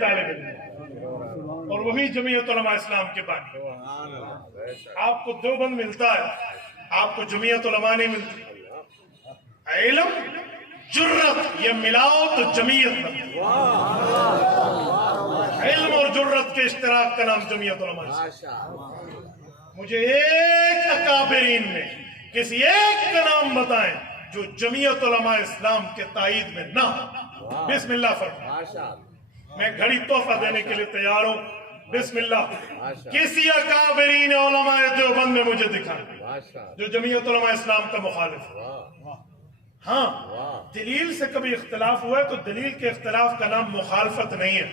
طالب علم اور وہی جمعیت علماء اسلام کے بانی. آپ کو دیوبند ملتا ہے, آپ کو جمعیت علماء نہیں ملتی. علم جرت یہ ملاؤ تو جمعیت بنتی. علم اور جرت کے اشتراک کا نام جمعیت علماء اسلام. مجھے ایک اکابرین میں کسی ایک کا نام بتائیں جو جمعیت علماء اسلام کے تائید میں نہ ہو. بسم اللہ فرمائیں. میں گھڑی تحفہ دینے کے لیے تیار ہوں. بسم اللہ. کسی اکابرین علماء دیوبند میں مجھے دکھائیں جو جمعیت علماء اسلام کا مخالف ہے. ہاں دلیل سے کبھی اختلاف ہوا ہے تو دلیل کے اختلاف کا نام مخالفت نہیں ہے.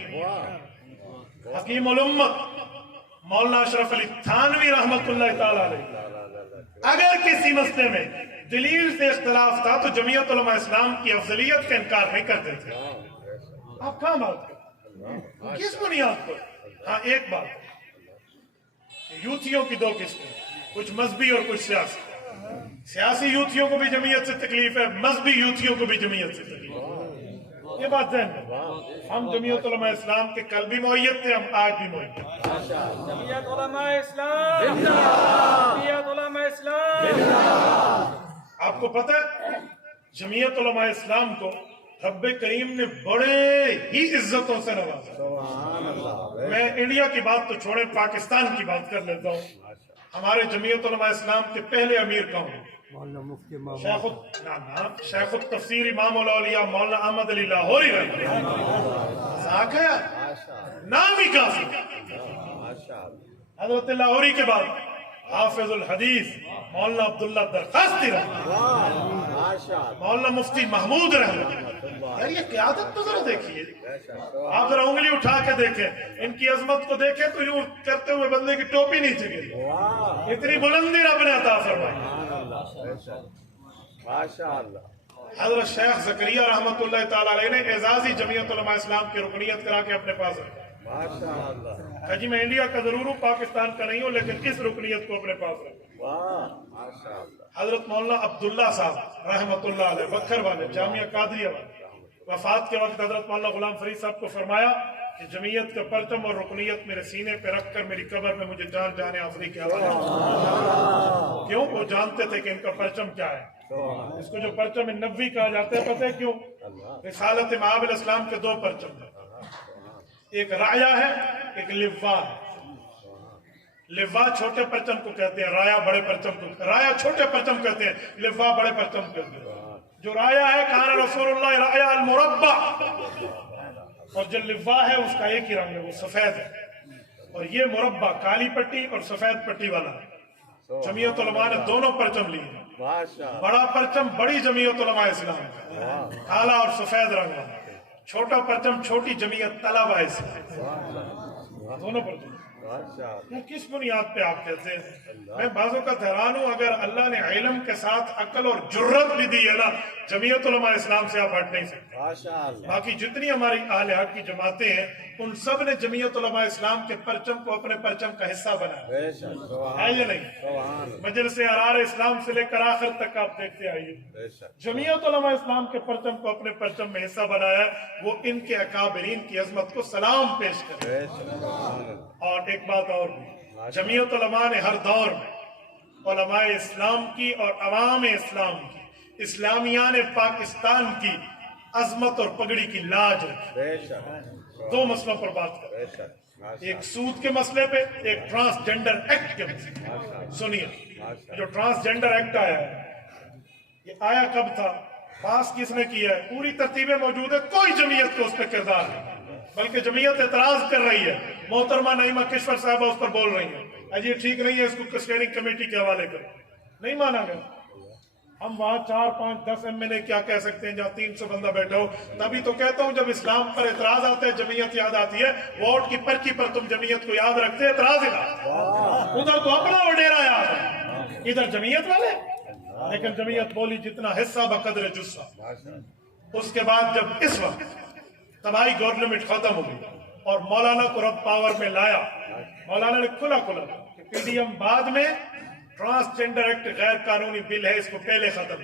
حکیم الامت مولانا اشرف علی تھانوی رحمت اللہ تعالی علیہ اگر کسی مسئلے میں دلیل سے اختلاف تھا تو جمعیت علماء اسلام کی افضلیت کا انکار نہیں کرتے تھے. آپ کہاں بات کرتے, کس بنیاد پر؟ ہاں ایک بات, یوتھیوں کی دو قسمیں, کچھ مذہبی اور کچھ سیاسی. سیاسی یوتھیوں کو بھی جمعیت سے تکلیف ہے, مذہبی یوتھیوں کو بھی جمعیت سے تکلیف ہے. یہ بات ذہن میں. ہم جمعیت علماء اسلام کے کل بھی مؤید تھے, ہم آج بھی مؤید ہیں. جمعیت علماء اسلام جمعیت علماء اسلام. آپ کو پتہ ہے جمعیت علماء اسلام کو رب کریم نے بڑے ہی عزتوں سے نوازا. میں انڈیا کی بات تو چھوڑے, پاکستان کی بات کر لیتا ہوں. ہمارے جمعیت علماء اسلام کے پہلے امیر کون ہیں؟ شیخ التفسیر امام الاولیاء مولانا احمد علی لاہوری رحمہ اللہ. نام ہی کافی. حضرت لاہوری کے بعد حافظ الحدیث مولانا عبداللہ درخاستی رحمہ اللہ, مولانا مفتی محمود رحمہ اللہ. یار یہ قیادت تو ذرا دیکھیے, آپ ذرا انگلی اٹھا کے دیکھیں, ان کی عظمت کو دیکھیں تو یوں کرتے ہوئے بندے کی ٹوپی نیچے گری. اتنی بلندی رب نے عطا فرمائی. حضرت شیخ زکریا رحمت اللہ تعالی علیہ نے اعزازی جمعیت علماء اسلام کی رکنیت کرا کے اپنے پاس رکھا. جی میں انڈیا کا ضرور ہوں, پاکستان کا نہیں ہوں, لیکن اس رکنیت کو اپنے پاس رکھا. حضرت مولانا عبداللہ صاحب رحمت اللہ علیہ بکھر والے, جامعہ قادریہ والے, وفات کے وقت حضرت مولانا غلام فرید صاحب کو فرمایا کہ جمعیت کا پرچم اور رکنیت میرے سینے پہ رکھ کر میری قبر میں مجھے جان جانے آفری کے حوالے. کیوں؟ وہ جانتے تھے کہ ان کا پرچم کیا ہے. اس کو جو پرچم نبوی کہا جاتا ہے, پتہ ہے کیوں؟ رسالت مآب علیہ السلام کے دو پرچم ہیں, ایک رایا ہے, ایک لوا ہے. لوا چھوٹے پرچم کو کہتے ہیں, رایا بڑے پرچم کو, رایا چھوٹے پرچم کہتے ہیں, لوا بڑے پرچم کہتے ہیں. جو رایا ہے کان رسول اللہ رایا المربع, اور جو لوا ہے اس کا ایک ہی رنگ ہے, وہ سفید ہے. اور یہ مربع کالی پٹی اور سفید پٹی والا ہے. جمعیت علماء نے دونوں پرچم لیے. بڑا پرچم بڑی جمعیت علماء اسلام, کالا اور سفید رنگ والا. چھوٹا پرچم چھوٹی جمعیت طلبہ اسلام. دونوں پرچم. کس بنیاد پہ آپ کہتے ہیں؟ میں بعضوں کا حیران ہوں. اگر اللہ نے علم کے ساتھ عقل اور جرت بھی دی ہے نا, جمعیت علماء اسلام سے آپ ہٹ نہیں سکتے. باقی جتنی ہماری اہل حق کی جماعتیں ہیں ان سب نے جمعیت علماء اسلام کے پرچم کو اپنے پرچم کا حصہ بنایا ہے یا نہیں؟ مجلس ارار اسلام سے لے کر آخر تک آپ دیکھتے آئیے, جمعیت علماء اسلام کے پرچم کو اپنے پرچم میں حصہ بنایا ہے. وہ ان کے اکابرین کی عظمت کو سلام پیش کرے. اور ایک بات اور بھی, جمعیت علماء نے ہر دور میں علماء اسلام کی اور عوام اسلام کی, اسلامیان پاکستان کی عظمت اور پگڑی کی لاج رکھی. دو مسئلوں پر بات کریں, ایک سود کے مسئلے پہ, ایک ٹرانسجنڈر ایکٹ کے مسئلے پہ. سنیے, جو ٹرانسجنڈر ایکٹ آیا ہے یہ آیا کب تھا, پاس کس نے کیا ہے, پوری ترتیبیں موجود ہے, کوئی جمعیت کو اس پہ کردار نہیں. بلکہ جمعیت اعتراض کر رہی ہے, محترمہ نعیمہ کشور صاحبہ اس پر بول رہی ہیں یہ ٹھیک نہیں ہے, اس کو اسٹیئرنگ کمیٹی کے حوالے کرو. نہیں مانا گیا. ہم وہاں 4 5 10 MLA کیا کہہ سکتے ہیں جہاں 300 بندہ بیٹھا ہو. تبھی تو کہتا ہوں جب اسلام پر اعتراض آتا ہے جمعیت یاد آتی ہے. ووٹ کی پرچی پر تم جمعیت کو یاد رکھتے, اعتراض ہی ادھر تو اپنا وڈیرا یاد ہے, ادھر جمعیت والے. لیکن جمعیت بولی جتنا حصہ بقدر جثہ. اس کے بعد جب اس وقت تباہی گورنمنٹ ختم ہو گئی اور مولانا کو رب پاور میں لایا, مولانا نے کھلا کہ پی ڈی ایم بعد میں ٹرانسجنڈر ایکٹ غیر قانونی بل ہے, اس کو پہلے ختم.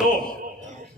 2,